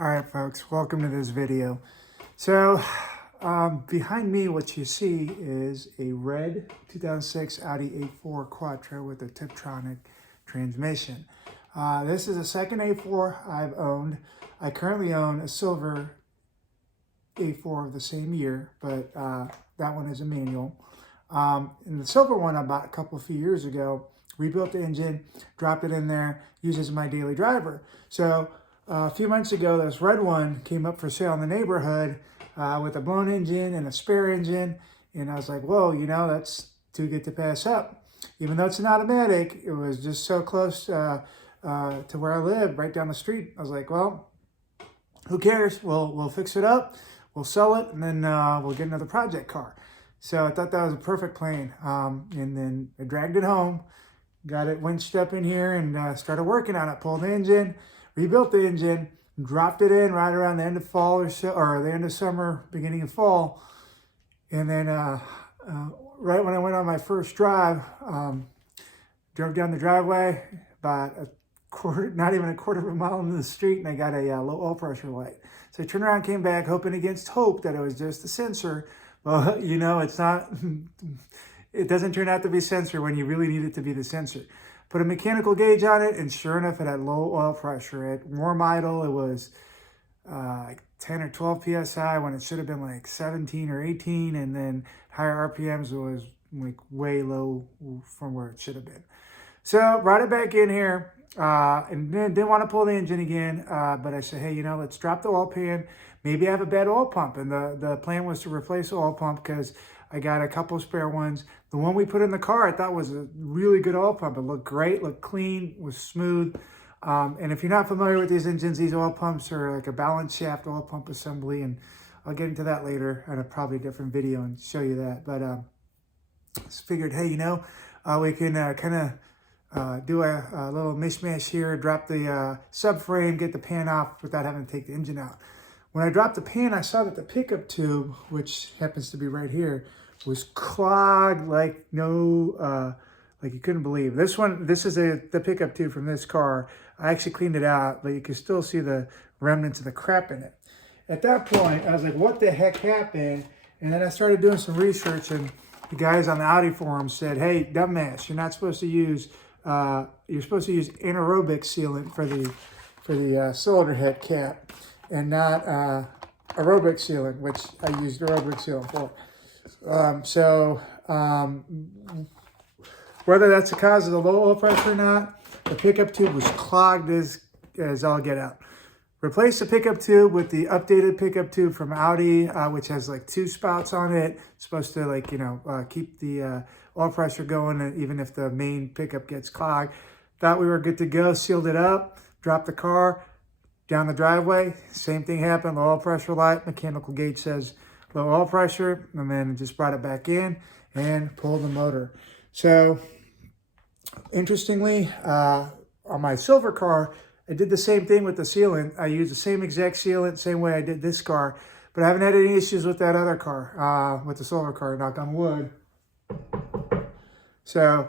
All right, folks, welcome to this video. So behind me, what you see is a red 2006 Audi A4 Quattro with a Tiptronic transmission. This is the second A4 I've owned. I currently own a silver A4 of the same year, but that one is a manual. And the silver one I bought a few years ago, rebuilt the engine, dropped it in there, used as my daily driver. So a few months ago, this red one came up for sale in the neighborhood with a blown engine and a spare engine. And I was like, whoa, you know, that's too good to pass up. Even though it's an automatic, it was just so close to where I live, right down the street. I was like, well, who cares? We'll fix it up, we'll sell it, and then we'll get another project car. So I thought that was a perfect plan. And then I dragged it home, got it winched up in here, and started working on it. Pulled the engine, rebuilt the engine, dropped it in right around the end of fall or so, or the end of summer, beginning of fall. And then right when I went on my first drive, drove down the driveway about not even a quarter of a mile into the street, and I got a low oil pressure light. So I turned around, came back, hoping against hope that it was just a sensor. Well, you know, it's not. It doesn't turn out to be sensor when you really need it to be the sensor. Put a mechanical gauge on it, and sure enough, it had low oil pressure. At warm idle, it was like 10 or 12 psi when it should have been like 17 or 18, and then higher RPMs was like way low from where it should have been. So brought it back in here, and then didn't want to pull the engine again, but I said, hey, you know, let's drop the oil pan. Maybe I have a bad oil pump, and the plan was to replace the oil pump because I got a couple spare ones. The one we put in the car I thought was a really good oil pump. It looked great, looked clean, was smooth. And if you're not familiar with these engines, these oil pumps are like a balance shaft oil pump assembly, and I'll get into that later in probably a different video and show you that. But just figured, hey, you know, we can kind of do a little mishmash here, drop the subframe, get the pan off without having to take the engine out. When I dropped the pan, I saw that the pickup tube, which happens to be right here, was clogged like no, like you couldn't believe. This is the pickup tube from this car. I actually cleaned it out, but you can still see the remnants of the crap in it. At that point, I was like, what the heck happened? And then I started doing some research, and the guys on the Audi forum said, hey, dumbass, you're not supposed to use, you're supposed to use anaerobic sealant for the cylinder head cap, and not aerobic sealant, which I used aerobic sealant for. Whether that's the cause of the low oil pressure or not, the pickup tube was clogged as all get out. Replace the pickup tube with the updated pickup tube from Audi, which has like 2 spouts on it. It's supposed to, like, you know, keep the oil pressure going even if the main pickup gets clogged. Thought we were good to go, sealed it up, dropped the car. Down the driveway, same thing happened. Low oil pressure light, mechanical gauge says low oil pressure, and then just brought it back in and pulled the motor. So, interestingly, on my silver car, I did the same thing with the sealant. I used the same exact sealant, same way I did this car, but I haven't had any issues with that other car, with the silver car, knock on wood. So,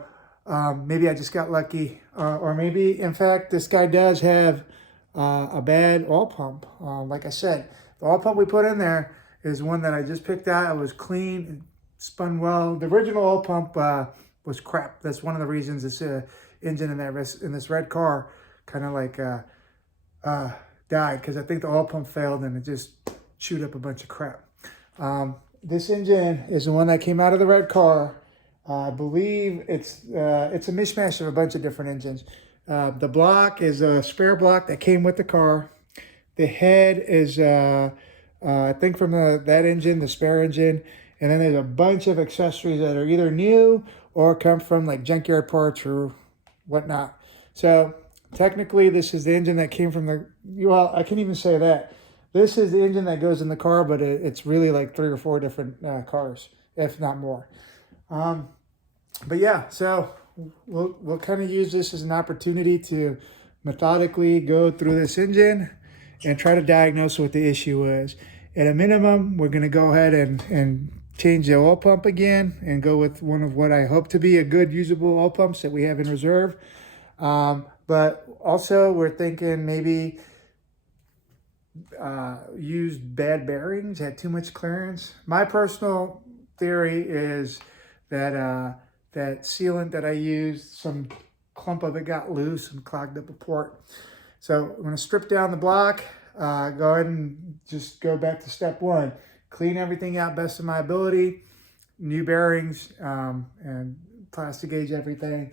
maybe I just got lucky, or maybe, in fact, this guy does have a bad oil pump. Like I said, the oil pump we put in there is one that I just picked out. It was clean, it spun well. The original oil pump was crap. That's one of the reasons this engine in this red car kind of like died, because I think the oil pump failed and it just chewed up a bunch of crap. This engine is the one that came out of the red car. I believe it's a mishmash of a bunch of different engines. The block is a spare block that came with the car. The head is, I think, from that engine, the spare engine. And then there's a bunch of accessories that are either new or come from like junkyard parts or whatnot. So technically, this is the engine that came from well, I can't even say that. This is the engine that goes in the car, but it's really like 3 or 4 different cars, if not more. But yeah, so we'll kind of use this as an opportunity to methodically go through this engine and try to diagnose what the issue is. At a minimum, we're going to go ahead and change the oil pump again and go with one of what I hope to be a good usable oil pumps that we have in reserve. But also we're thinking maybe used bad bearings, had too much clearance. My personal theory is that that sealant that I used, some clump of it got loose and clogged up a port. So I'm going to strip down the block, go ahead and just go back to step one. Clean everything out best of my ability, new bearings, and plastic gauge everything.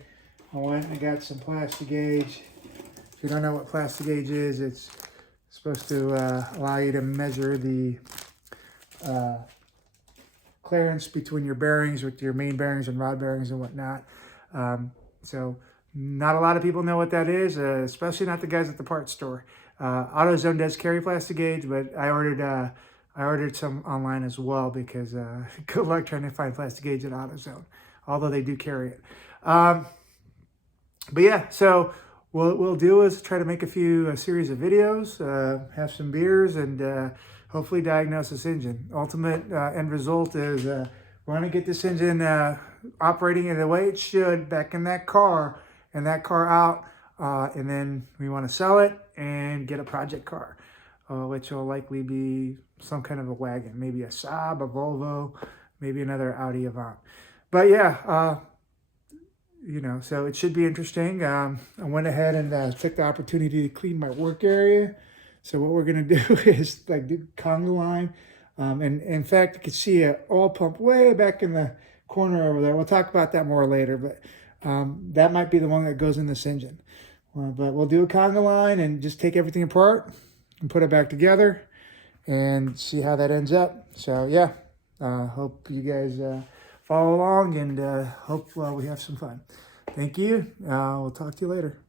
I went and got some plastic gauge. If you don't know what plastic gauge is, it's supposed to allow you to measure the clearance between your bearings with your main bearings and rod bearings and whatnot. So not a lot of people know what that is, especially not the guys at the parts store. AutoZone does carry plastic gauge, but I ordered some online as well because good luck trying to find plastic gauge at AutoZone, although they do carry it. But yeah, so what we'll do is try to make a series of videos, have some beers, and hopefully diagnose this engine. Ultimate end result is we want to get this engine operating in the way it should back in that car, and that car out, and then we want to sell it and get a project car, which will likely be some kind of a wagon, maybe a Saab, a Volvo, maybe another Audi Avant. But yeah, you know, so it should be interesting. I went ahead and took the opportunity to clean my work area. So what we're going to do is like do conga line. And in fact, you can see an oil pump way back in the corner over there. We'll talk about that more later, but that might be the one that goes in this engine. But we'll do a conga line and just take everything apart and put it back together and see how that ends up. So yeah, hope you guys follow along, and hope we have some fun. Thank you. We'll talk to you later.